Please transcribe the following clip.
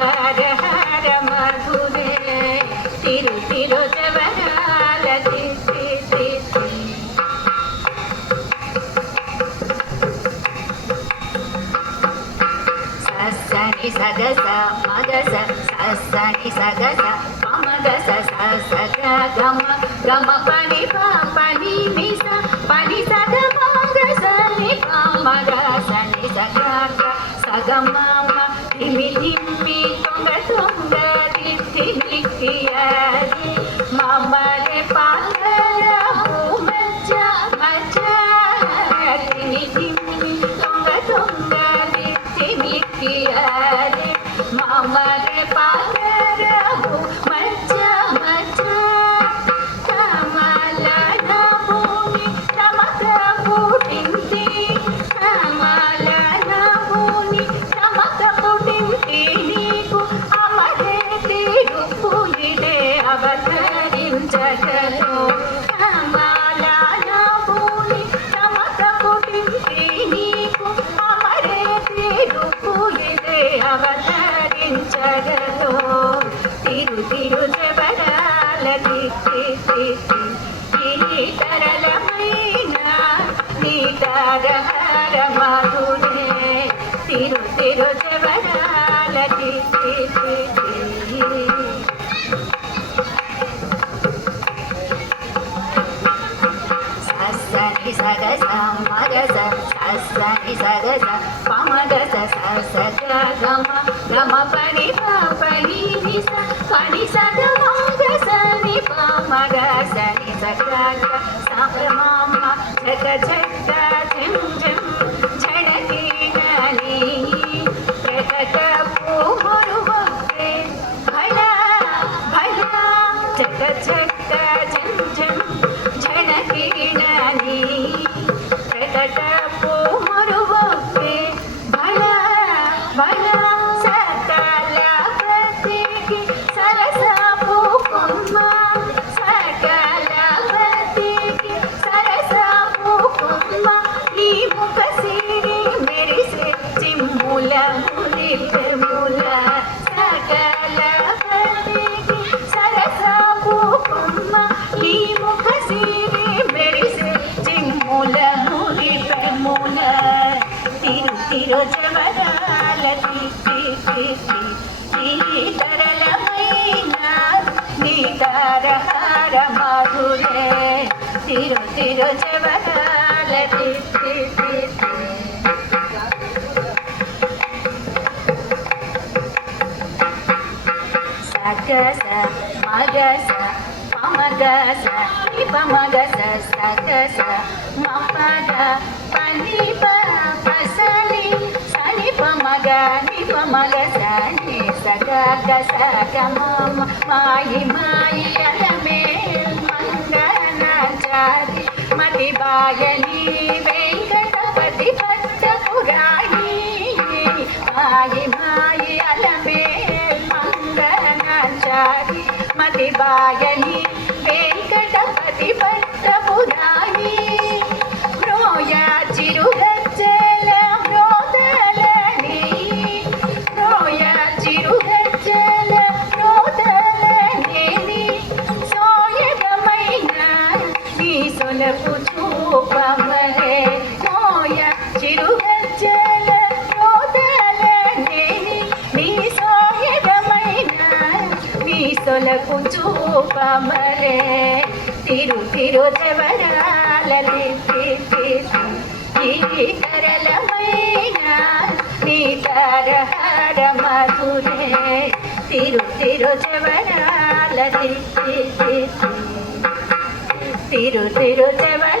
నీతారహార మధురే తిరు తిరు జవరాల సని సగస మగస సని సగస పమగస సగ గమ గమ పని పని నిస పని సగ మగస ని పమగ సని సగ సగమ ధిమి ధిమి తొంగ తొంగ దిత్తి నిక్కియరి మమరే పాగర మచ్చ మచ్చ ధిమి ధిమి తొంగ తొంగ దిత్తి నిక్కియరి మమరే పాగర మచ్చ మచ్చ కమల నభూమి తమక పుటింతి కమల నభూమి తమక పుటింతి నీకు అమరే తిరుపు ఇదే అవతరించగలో కమల నభూమి తమక పుటింతి నీకు అమరే తిరుపు ఇదే అవతరించగలో తిరు తిరు జవరాల తరళమైన నీతారహార మధురే తిరు తిరు జవరాల సని సగస మగస సని సగస పమగస సగ గమ గమ పని పని నిస పని సగ మగస ని పమగ సని సగ సామమ జగ జగ జిం జిం ఝడకి నని ప్రకట పూమరువే భళ భళ జగ జగ జిం జిం ఝడకి నని ప్రకట పూమరువే భళ భళ సకల ప్రతికి సరస పూకుమ్మ సకల ప్రతికి సరస పూకుమ్మ ఈ ముఖ సిరి మెరిసే చిమ్ముల ముల సకల ప్రతికి సరస పూకుమ్మ ఈ ముఖ సిరి మెరిసే చిమ్ముల ముల తిరు తిరు జవరాల తరళమైన నీతారహార మధురే తిరు తిరు జవరాల సగస మగస పమగస పమగస సగస మపగ పని పసని సని పమగ ని పమగ సని సగ గస గమ మాయి మాయి అలమే మంగనాచారి మతి బాయని వెంకటపతి భట్ట పురాణి మాయి మాయి అలమే మంగనాచారి మతి బాయని వెంకటపతి భట్ట పురాణి మ్రోయ చిరుగజ్జల మ్రోదలని మ్రోయ చిరుగజ్జల మ్రోదలని సోయగమైన నీ సొలపు చూపమరే మోయ చిరుగజ్జల మ్రోదలని నీ సోయగమైన నీ సొలపు చూపమరే తిరు తిరు జవరాల తరళమైన నీతారహార మధురే తిరు తిరు జవరాల తిరు తిరు జవరాల